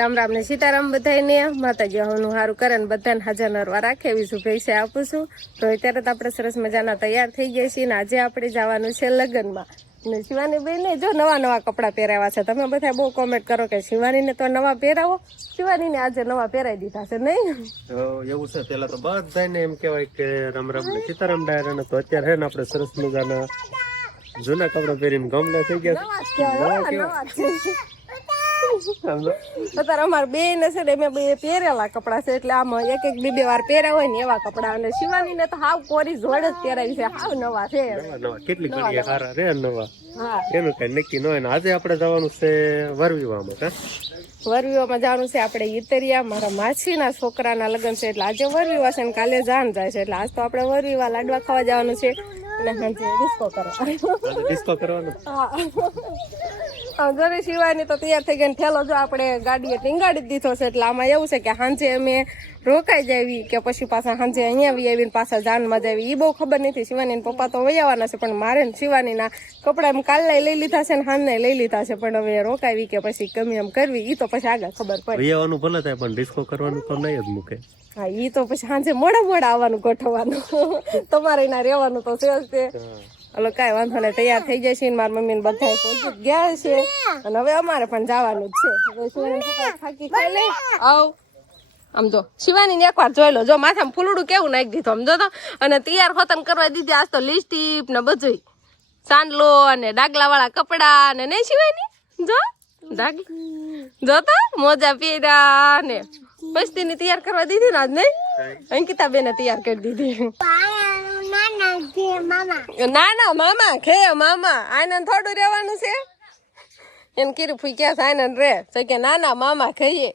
રામ રામ ને સીતારામ બધાને માતાજી હોનું સારું કરે ને બધાને હાજર નરવા રાખે એવી શુભેચ્છા આપું છું. તો અત્યારે તો આપણે સરસ મજાના તૈયાર થઈ ગયા છીએ ને આજે આપણે જવાનું છે લગ્નમાં. ને શિવાની બેને જો નવા નવા કપડાં પહેરાવ્યા છે. તમે બધા બહુ કોમેન્ટ કરો કે શિવાનીને તો નવા પહેરાવો. શિવાનીને આજે નવા પહેરાવી દીધા છે નહીં? એવું છે. પેલા તો બધાને એમ કહેવાય કે રામ રામ ને સીતારામ ડાયરા, તો અત્યારે છે ને આપણે સરસ મજાના જૂના કપડા પહેરીને ગમલા થઈ ગયા. અત્યારે અમારે બે ને છે ને મેં બે પહેરેલા કપડા છે એટલે આમ એક એક બે વાર પહેર્યા હોય ને એવા કપડા. અને શિવાની ને તો હાવ કોરી જોડે જ પહેરાવી છે, હાવ નવા છે. કેટલી ઘડી સારા રે નવા, એનું કઈ નક્કી ન હોય. આજે આપણે જવાનું છે વરવીવામાં. વરવીવામાં જવાનું છે આપણે ઈતરિયા. મારા માછીના છોકરાના લગ્ન છે એટલે આજે વરવીવા છે ને કાલે જાન જાય છે. એટલે આજ તો આપણે વરવીવા લાડવા ખાવા જવાનું છે અને સાંજે ડિસ્કો કરવાનો. ઘરે શિવાની તો તૈયાર થઈ ગઈ. ઠેલો જો આપણે ગાડીએ ટીંગાડી દીધો છે. એટલે આમાં એવું છે કે સાંજે અમે રોકાઈ જાવી કે પછી પાછા સાંજે અહીંયા આવીને પાછા જાનમાં જાવી એ બહુ ખબર નથી. શિવાની પપ્પા તો વહી આવવાના છે પણ મારે ને શિવાનીના કપડા એમ કાલે લઈ લીધા છે ને હાને લઈ લીધા છે. પણ હવે રોકાવી કે પછી ગમે એમ કરવી એ તો પછી આગળ ખબર પડે. વહી ભલે થાય પણ ડિસ્કો કરવાનું તો નહીં જ મૂકે. હા ઈ તો પછી સાંજે મોડા આવવાનું ગોઠવવાનું. તમારે એના રહેવાનું તો છે જ તે. હલો કઈ વાંધો નહીં, તૈયાર થઈ જાય છે. મારા મમ્મી ને બધા પહોંચી ગયા છે અને હવે અમારે પણ જવાનું જ છે. થાકી ખાઈ લે આવ. આમ જો શિવાની ને એકવાર જોઈ લો, જો માથામાં ફૂલડું કેવું નાખી દીધું આમ જો તો. અને તૈયાર હોતન કરવા દીધી આજ તો લિપસ્ટિક ને બધું સાંડલો અને ડાગલા વાળા કપડા ને નહીં શિવાની જો જો તો મોજા પહેર્યા ને મસ્તી ની તૈયાર કરવા દીધી ને આજ નહીં. અંકિતા બેને તૈયાર કરી દીધી. ના ના મામા ખે મામા આનંદ થોડું રહેવાનું છે એને કીધું ફૂઈ ક્યાં આનંદ રે છે કે ના ના મામા ખાઈએ.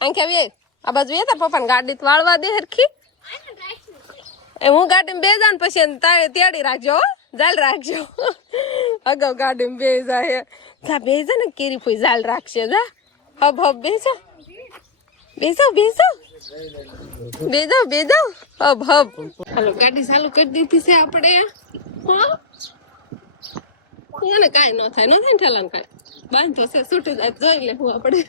આંખ્યા વે આ બાજુ એ તાર પપ્પાને ગાડી વાળવા દે હરખી. એ હું ગાડીમાં બે જાઉં પછી તેડી રાખજો, જાલ રાખજો. અગાઉ ગાડીમાં બે જાય જા બે જા ને કેરી ફૂઈ જાલ રાખશે. જા હબ હબ બેસો બેસો બેસો બેજો બેજો હબ હબ. હાલો ગાડી ચાલુ કરી દીધી છે આપણે. એને કાંઈ ન થાય ને ઠેલાને કાંઈ બાંધો છે છૂટી જાય જોઈ લે હું આપણે.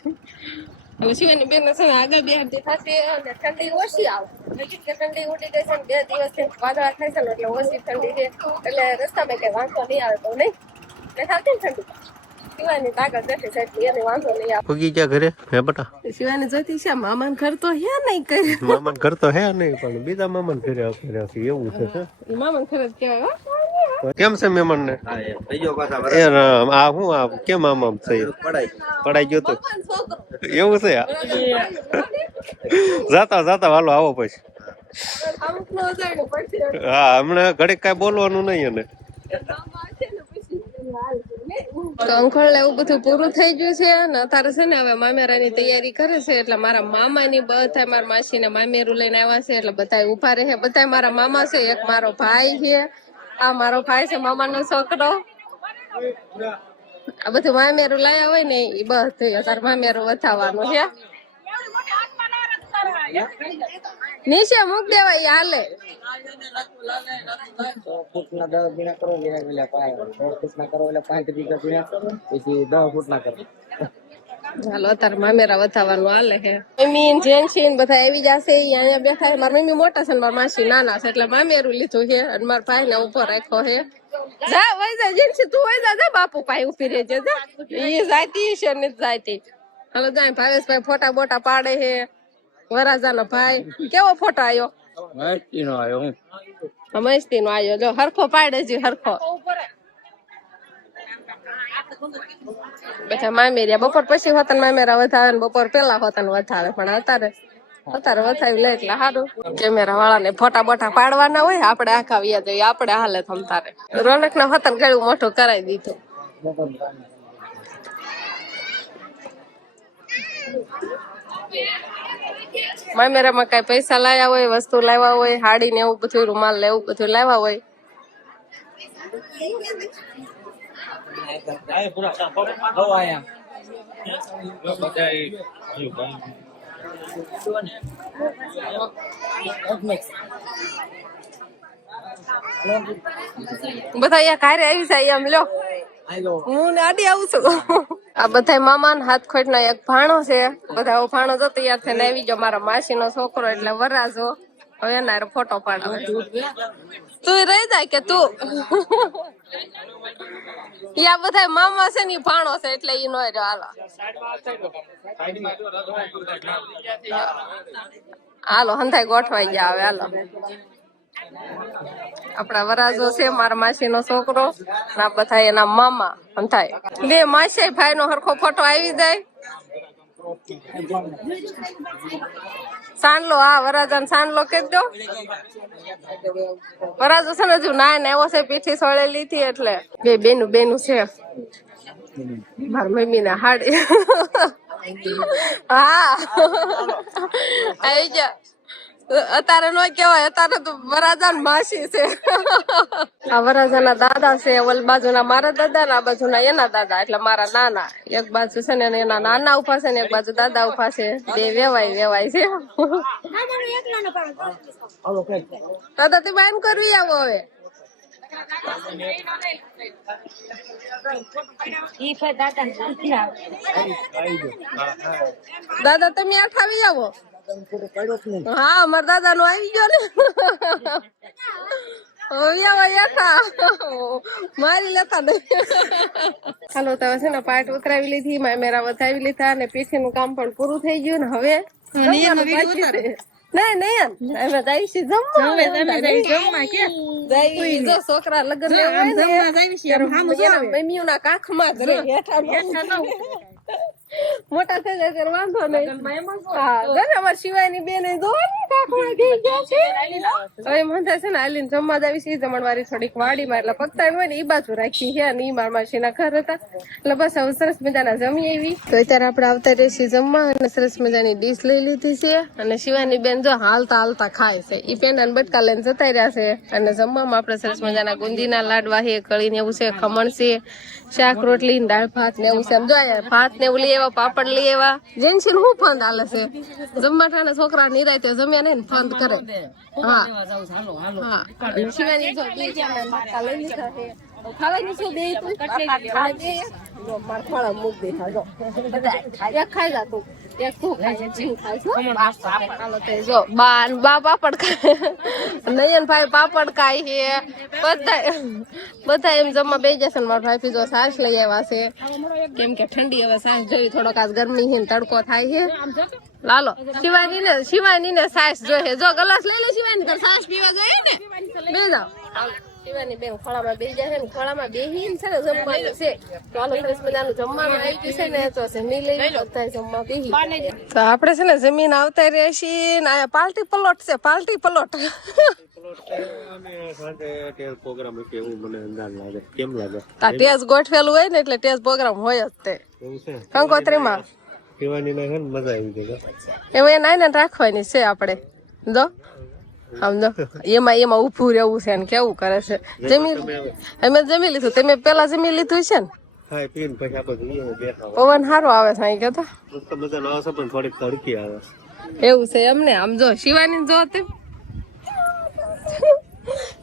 હવે શિવાની બેન છે ને આગળ બે હાથી થશે અને ઠંડી ઓછી આવે. નજીક કે ઠંડી ઉડી ગઈ છે ને 2 દિવસથી વાદળા થાય છે ને એટલે ઓછી ઠંડી છે. એટલે રસ્તામાં કઈ વાંધો નહીં આવે તો નહીં થતી ને ઠંડી. શિવાની તાકાત બેઠી છે એટલે એને વાંધો નહીં આવે. ભૂગી ગયા ઘરે હે બટા? શિવાની જોતી છે મામાન ઘર તો હે નહીં કઈ. મામાન ઘર તો હે નહીં પણ બીજા મામાન ઘરે એવું છે. મામાન ઘર જ કહેવાય. કેમ છે મહેમાન ને? એ રામ આ હું આ કેમ આમ છે પડાઈ ગયો તો એવું છે. જાતા જાતા હાલો આવો પછી. હા હમણાં ઘડીક કઈ બોલવાનું નહીં એને. તો અંખોળ એવું બધું પૂરું થઈ ગયું છે ને અત્યારે છે ને હવે મામેરાની તૈયારી કરે છે. એટલે મારા મામાની બધા મારા માસી ને મામેરું લઈને આવ્યા છે એટલે બધા ઉભા રહે. બધા મારા મામા છે, એક મારો ભાઈ છે, આ મારો ભાઈ છે મામાનો છોકરો. આ બધું મામેરું લાયા હોય ને એ બધું અત્યારે મામેરું વથાવવાનું છે. નીચે મૂક દેવાય હાલે. હાલો અત્યારે મામેરા વથાવવાનું હાલે છે. મમ્મી જેન્સી બધા આવી જશે અહીંયા બેઠા. મારા મમ્મી મોટા છે ને મારા માસી નાના છે એટલે મામેરું લીધું છે અને મારા ભાઈ ને ઉભો રાખ્યો છે. જા વઈ જા જેન્સી તું વઈ જા બાપુ ભાઈ ઉભી રહેજે. એ જાતી છે ને જાતી. હાલો જાય ભાવેશભાઈ ફોટા બોટા પાડે છે. વરાજાનો ભાઈ કેવો ફોટો આવ્યો? મસ્તી નો આવ્યો જો હરખો પાડે છે હરખો. બધા મામેરિયા બપોર પછી હોતન મામેરા વધારે ને બપોર પેલા હોતન વધારે. પણ અત્યારે વધાવી લે એટલે સારું. કેમેરા વાળા ને ફોટા બોટા પાડવાના હોય આપણે આખા વ્યા જઈએ આપણે હાલે તમતારે. રોનક ના હોતન ગળું મોટું કરાવી દીધું. મામેરામાં કઈ પૈસા લાવ્યા હોય, વસ્તુ લાવ્યા હોય, હાડી ને એવું બધું, રૂમાલ ને એવું બધું લાવ્યા હોય. બધા અહીંયા ઘરે આવી જાય એમ લો. હું ને આડી આવું છું. આ બધા મામા ને હાથ ખોટ નો એક ભાણો છે. બધા ભાણો જો તૈયાર થઈને આવી ગયો. મારા માસી નો છોકરો એટલે વરાજો. હવે એના ફોટો પાડવા તું રહી જાય કે તું યા બધા મામા છે ને ભાણો છે એટલે ઈ નો રહ્યો. હાલો હંધાઈ ગોઠવાઈ ગયા. હવે હાલો આપડા વરાજો છે મારા માસી નો છોકરો ના બધા એના મામા હંધાઈ લે માસી ભાઈ નો હરખો ફોટો આવી જાય. સાંડલો હા વરાજા સાંડલો કે દો. વરાજો છે ને હજુ ના આવ્યો છે પીઠી સોળેલી થી એટલે બે બેનું છે. મારી મમ્મી ને હાડી હા આવી જા. અત્યારે નો કેવાય અત્યારે તો વરાજા માસી છે. આ વરાજા ના દાદા છે. ઓલ બાજુ ના મારા દાદા ને આ બાજુ ના એના દાદા એટલે મારા નાના. એક બાજુ છે ને એના નાના ઉભા છે ને એક બાજુ દાદા ઉભા છે. બે વેવાય છે. દાદા તમે એમ કરવી આવો હવે. દાદા તમે આઠ આવી આવો. હા મારા દાદા નો આવી ગયો ને. મારી લેતા નહીં. હાલો તો છે ને પાટ ઉતરાવી લીધી મેરા વધાવી લીધા અને પીઠી નું કામ પણ પૂરું થઈ ગયું ને હવે નહીં અમે જઈશી જમવા. છોકરા લગ્ન મમ્મી ના કાખ માં જ રહે મોટા થઈ જાય ત્યારે વાંધો નહીં. હા અમાર શિવાની બેન હવે મને છે ને આલીને જમવા આવી છે. જમણવારી થોડીક વાડીમાં એટલે પગતા હોય ને ઈ બાજુ રાખી છે અને ઈ મારા માસી ના ઘર હતા એટલે બસ હવે સરસ મજાના જમી આવી. તો અત્યારે આપણે આવતા રહેશી જમવા અને સરસ મજાની ડીશ લઈ લીધી છે અને શિવાની બેન જો હાલતા ખાય છે. ઈ પેંડા ને બટકા લઈને જતા રહ્યા છે અને જમવામાં આપણે સરસ મજાના ગુંદીના લાડવા છે, કળી ને એવું છે, ખમણ છે, શાક રોટલી દાળ ભાત ને એવું છે. એમ જો ભાત ને એવું લઈ આવ્યા, પાપડ લઈ આવ્યા. જેન્સી નું ફંદ હાલે છે જમવા ઠાને છોકરા નિરાય જમ્યા ને ફંદ કરે. હા શિવાની જો લઈ લીધા છે. ખાવાની શું દે તું મારા મૂક દે એક ખાઈ જા તું. એક તું ખાઈ જીવ ખાઈ જો બા પાપડ ખાય. નયન ભાઈ પાપડ ખાય છે. બધા એમ જમવા બેસી જશે ને મારા ભાઈ જો સાસ લઈ આવ્યા છે કેમ કે ઠંડી હવે સાસ જોઈ થોડોક આજ ગરમી છે તડકો થાય છે. લાલો શિવાની ને સાસ જોઈએ. જો ગ્લાસ લઈ લે શિવાની તાર સાસ પીવા જોઈએ ને બે જાવ. શિવાની બેન ખોળામાં બેસી જાય છે ને ખોળામાં બેહીને છે ને જમવાનું છે. તો હાલો સરસ મજાનું જમવાનું આવી ગયું છે ને તો જમી લઈ બધા જમવા બેહી. તો આપણે છે ને જમીન આવતા રહેશી ને આ પાર્ટી પ્લોટ છે. પાર્ટી પ્લોટ ટેસ ગોઠવેલું હોય ને એટલે ટેસ પ્રોગ્રામ હોય જ તે કંકોત્રીમાં એમાં એને રાખવાની છે આપણે. જો સમજો એમાં ઉભું રહેવું છે ને કેવું કરે છે. અમે જમી લીધું તમે પેલા જમી લીધું છે ને. પવન સારો આવે છે અહીં કેતો એવું છે એમને. આમ જો શિવાની જો તે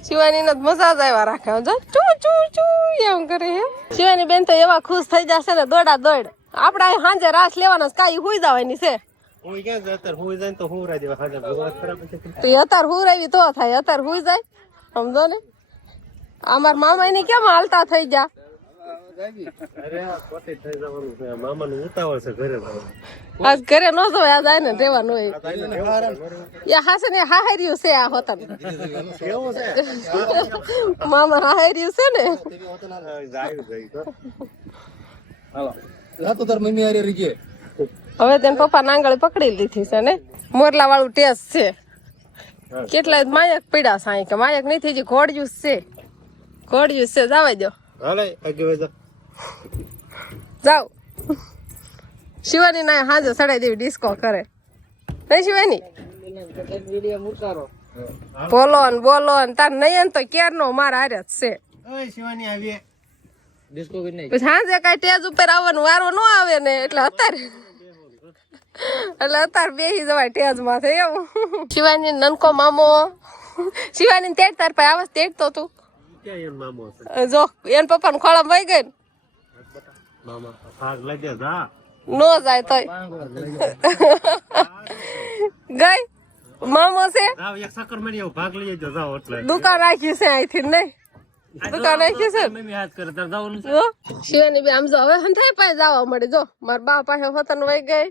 શિવાની ને મજા જ આવ્યા રાખે. જો ચૂ ચૂ ચૂ એમ કરે હે. શિવાની બેન તો એવા ખુશ થઈ જશે ને દોડા દોડ. આપડે સાંજે રાસ લેવાનો કાઈ હુઈ જવાની છે. અત્યારે હુરાવી તો થાય. અત્યારે હુઈ જાય સમજો ને. અમાર મામા ની કેમ હાલતા થઈ ગયા. આજ ઘરે નો જવાય આજ આને રહેવાનું હોય. હાસે ને હાહર્યું છે આ હોતન મામા હાહર્યું છે ને. હવે તેને પપ્પા નાંગળી પકડી લીધી છે ને. મોરલા વાળું ટેસ્ટ છે. કેટલાય માયક પીડા સાઈ કે માયક નહીં થઈ ગઈ. ઘોડિયું છે જવા દો. જાવ શિવાની ના હાજર સડાઈ દેવી ડિસ્કો કરે નહીં શિવાની. બોલો ને તાર નયન તો કેર નો મારા હારે જ છે. સાંજે કઈ ટેજ ઉપર આવવાનું વારો ન આવે ને એટલે અત્યારે બેસી જવાય ટેજ માં છે એવું. શિવાની નનકો મામો શિવાની તેડ તાર પાસે આવાજ તેડતો તું જો એન પપ્પા ને ખોળામાં વહી ગઈ નો જાય તોય ગઈ મામો છે દુકાન રાખી છે અહીંથી નહીં દુકાન રાખી છે શિવાની બી આમ જો હવે હંધાઈ પાસે જવા મળે જો મારા બા પાસે વતન વહી ગઈ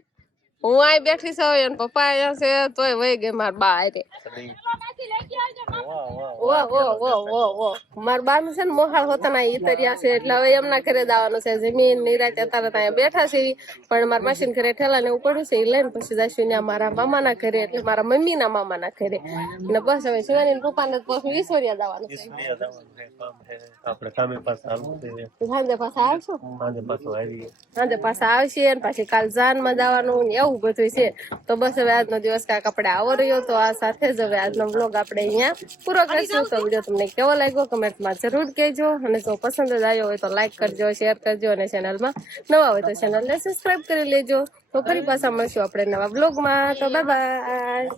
હું અહીં બેઠી છું અને પપ્પા અહીંયા છે તોય વહી ગઈ મારા બા આરે મારા બા નું છે ને મોહાળ હોતા ઈતર્યા છે એટલે હવે એમના ઘરે જવાનું છે જમીન નિરાતે અત્યારે ત્યાં બેઠા છે પણ મારા માસી ઘરે ઠેલા ને એવું પડ્યું છે એ લઈને પછી જઈશું ત્યાં મારા મામાના ઘરે એટલે મારા મમ્મી ના મામાના ઘરે અને બસ હવે શિવાની પપ્પા ને પછી ઈશ્વરિયા જવાનું છે સાંજે પાછા આવશો સાંજે પાછા આવશે અને પાછી કાલ જાન માં જવાનું ને એવું બધું છે તો બસ હવે આજનો દિવસ કાંઈક આપણે આવો રહ્યો તો આ સાથે જ હવે આજનો બ્લોગ આપણે અહીંયા પૂરો કરીશું તો વિડીયો તમને કેવો લાગ્યો કમેન્ટમાં જરૂર કહેજો અને જો પસંદ જ આવ્યો હોય તો લાઈક કરજો શેર કરજો અને ચેનલમાં નવા હોય તો ચેનલને સબસ્ક્રાઇબ કરી લેજો તો ફરી પાછા મળશું આપણે નવા બ્લોગમાં તો બાય બાય